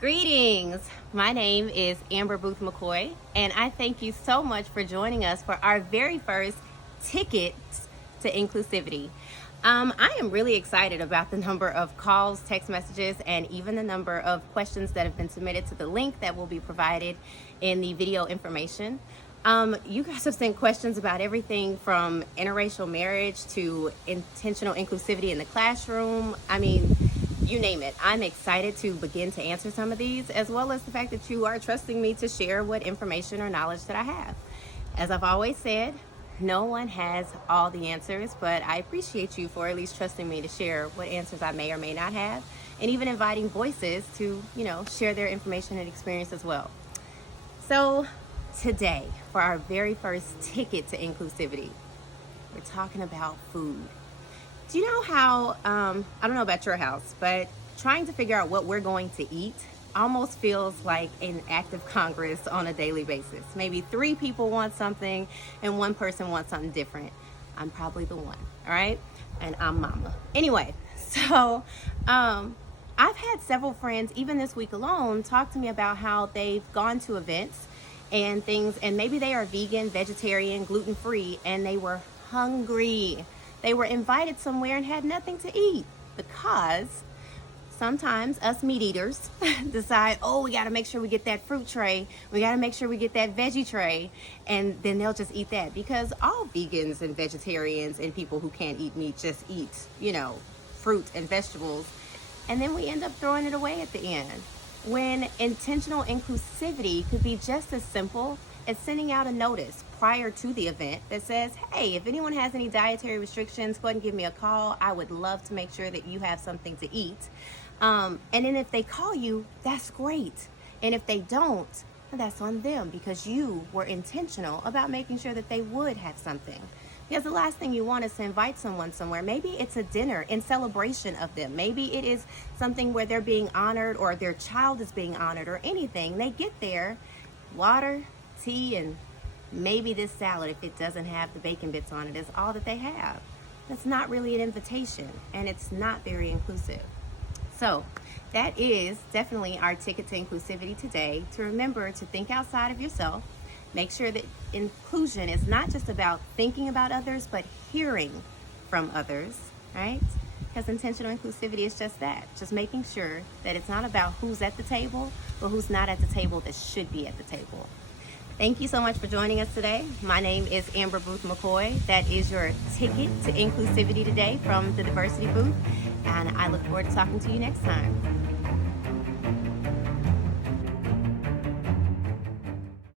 Greetings! My name is Amber Booth-McCoy, and I thank you so much for joining us for our very first ticket to inclusivity. I am really excited about the number of calls, text messages, and even the number of questions that have been submitted to the link that will be provided in the video information. You guys have sent questions about everything from interracial marriage to intentional inclusivity in the classroom. I mean, you name it. I'm excited to begin to answer some of these, as well as the fact that you are trusting me to share what information or knowledge that I have. As I've always said, no one has all the answers, but I appreciate you for at least trusting me to share what answers I may or may not have, and even inviting voices to, share their information and experience as well. So today, for our very first ticket to inclusivity, we're talking about food. Do you know how, I don't know about your house, but trying to figure out what we're going to eat almost feels like an act of Congress on a daily basis. Maybe 3 people want something and 1 person wants something different. I'm probably the one, all right? And I'm mama. Anyway, so I've had several friends, even this week alone, talk to me about how they've gone to events and things, and maybe they are vegan, vegetarian, gluten-free, and they were hungry. They were invited somewhere and had nothing to eat because sometimes us meat eaters decide, we got to make sure we get that fruit tray. We got to make sure we get that veggie tray. And then they'll just eat that because all vegans and vegetarians and people who can't eat meat just eat, fruit and vegetables. And then we end up throwing it away at the end. When intentional inclusivity could be just as simple as sending out a notice prior to the event that says, hey, if anyone has any dietary restrictions, go ahead and give me a call. I would love to make sure that you have something to eat. And then if they call you, that's great. And if they don't, that's on them because you were intentional about making sure that they would have something. Because the last thing you want is to invite someone somewhere. Maybe it's a dinner in celebration of them. Maybe it is something where they're being honored or their child is being honored or anything. They get there, water, tea, and maybe this salad, if it doesn't have the bacon bits on it, is all that they have. That's not really an invitation, and it's not very inclusive. So that is definitely our ticket to inclusivity today, to remember to think outside of yourself. Make sure that inclusion is not just about thinking about others, but hearing from others, right? Because intentional inclusivity is just that, just making sure that it's not about who's at the table, but who's not at the table that should be at the table. Thank you so much for joining us today. My name is Amber Booth-McCoy. That is your ticket to inclusivity today from the Diversity Booth, and I look forward to talking to you next time.